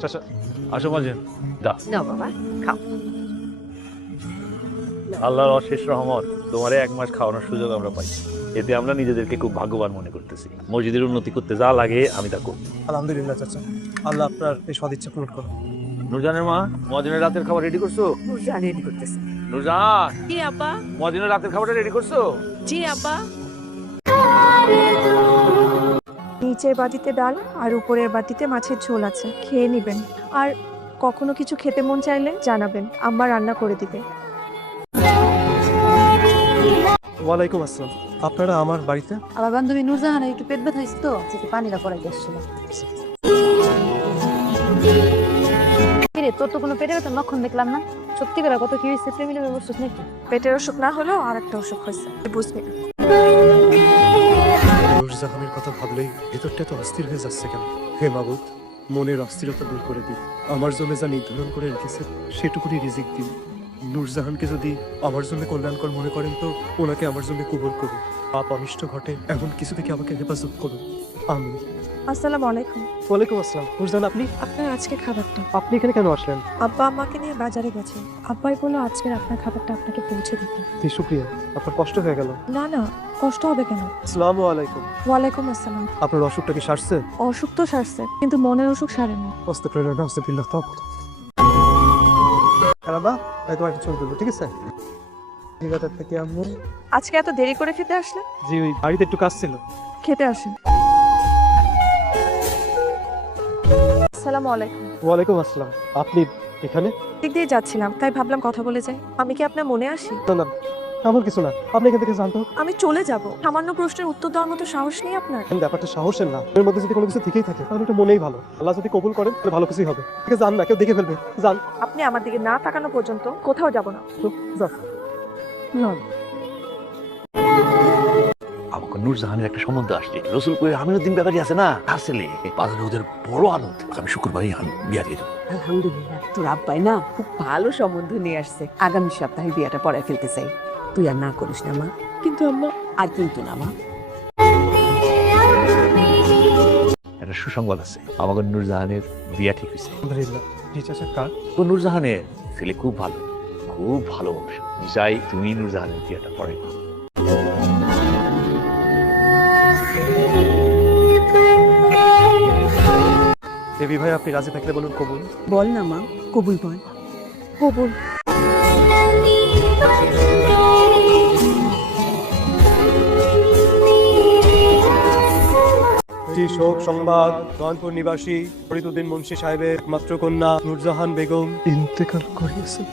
চাচা আসো মাঝে। দা নাও বাবা খাও। আল্লাহর অশেষ রহমত তোমারে এক মাস খাওয়ানোর সুযোগ আমরা পাই। এতে আমরা নিজেদেরকে খুব ভাগ্যবান মনে করতেছি। মসজিদের উন্নতি করতে যা লাগে আমি তা করি আলহামদুলিল্লাহ চাচা। আল্লাহ আপনার এই সদিচ্ছা পূরণ করুন। নুরজানের মা মদিনের রাতের খাবার রেডি করছ? নুরজান রেডি করতেছে। নুরজান! জি আব্বা? মদিনের রাতের খাবারটা রেডি করছ? জি আব্বা। নিচের বাটিতে ডাল আর উপরের বাটিতে মাছের ঝোল আছে খেয়ে নেবেন। আর কখনো কিছু খেতে মন চাইলে জানাবেন আম্মা রান্না করে দিবে। ওয়ালাইকুম আসসালাম। আপনারা আমার বাড়িতে? আমার বান্ধবী নুরজাহানের একটু পেট ব্যথা হয়েছে তো সেটা পানিটা আসছিল তোর তো কোনো পেটে ব্যথার লক্ষণ দেখলাম না। সত্যি করে কত কি হয়েছে প্রেমিলা বসছিস নাকি? পেটের অসুখ না হলেও আর একটা অসুখ হয়েছে বুঝবি না নুরজাহানের কথা ভাবলেই ভেতরটা তো অস্থির হয়ে যাচ্ছে কেন? হে মাবুদ, মনের অস্থিরতা দূর করে দিন। আমার জন্য যা নির্ধারণ করে রেখেছে সেটুকুনি রিজিক দিন। নূরজাহানকে যদি আমার জন্য কল্যাণকর মনে করেন তো ওনাকে আমার জন্য কবুল করুন। পাপ অনিষ্ট ঘটে, এমন কিছু থেকে আমাকে হেফাজত করুন। আমি আসসালামু আলাইকুম। ওয়ালাইকুম আসসালাম। আপনি? আপনার আজকের খাবারটা। আপনি এখানে কেন আসলেন? আব্বা আমাকে নিয়ে বাজারে গেছে। আব্বাই বলল আজকের আপনার খাবারটা আপনাকে পৌঁছে দিতে। জি শুক্রিয়া। আপনার কষ্ট হয়ে গেল? না না কষ্ট হবে কেন? আসসালামু আলাইকুম। ওয়ালাইকুম আসসালাম। আপনার অসুখটা কি সারছে? অসুখ তো সারছে কিন্তু মনের অসুখ সারেনি। আস্তাগফিরুল্লাহ নাউজুবিল্লাহ তাওবা খালাবা তাই তোমার একটা ছবি তুলবো ঠিক আছে? থেকে আজকে এত দেরি করে খেতে আসলে জি ওই বাড়িতে একটু কাজ ছিল। খেতে আসেন। আসসালামু আলাইকুম। ওয়ালাইকুম আসসালাম। আপনি এখানে? দিক দিয়ে যাচ্ছিলাম তাই ভাবলাম কথা বলে যাই। আমি কি আপনার মনে আসি? না না এমন কিছু না। আপনি এখান থেকে জানতো আমি চলে যাব। সামান্য প্রশ্নের উত্তর দেওয়ার মতো সাহস নেই আপনার? ব্যাপারটা সাহসের না। এর মধ্যে যদি কোনো কিছু থেকেই থাকে তাহলে এটা মনেই ভালো। আল্লাহ যদি কবুল করেন তাহলে ভালো কিছুই হবে। ঠিক আছে যান না কেউ দেখে ফেলবে। যান। আপনি আমার দিকে না তাকানো পর্যন্ত কোথাও যাব না। তো না নূরজাহানের একটা সম্বন্ধ আসছে। রসুলপুরের আমিনুদ্দিন ব্যাপারী আছে না? তার ছেলে। বাজারে ওদের বড় আনন্দ। আমি শুক্রবারই বিয়া দিয়ে দেবো। আলহামদুলিল্লাহ। তোর আব্বাই না খুব ভালো সম্বন্ধ নিয়ে আসছে। আগামী সপ্তাহে বিয়াটা পড়ায় ফেলতে চাই। তুই আর না করিস না মা। কিন্তু আম্মা আর কিন্তু না মা। একটা সুসংবাদ আছে। আমাকে নূরজাহানের বিয়া ঠিক হয়েছে আলহামদুলিল্লাহ। জি চাচা কার? তো নূরজাহানের ছেলে খুব ভালো। খুব ভালো বংশ। যাই তুমি নূরজাহানের বিয়াটা পড়ে দেবী ভাই আপনি রাজি থাকলে বলুন কবুল বল না মা কবুল বল কবুল শোক সংবাদ রহনপুর নিবাসী ফরিদুদ্দিন মুন্সি সাহেবের একমাত্র কন্যা নূরজাহান বেগম ইন্তেকাল করিয়েছেন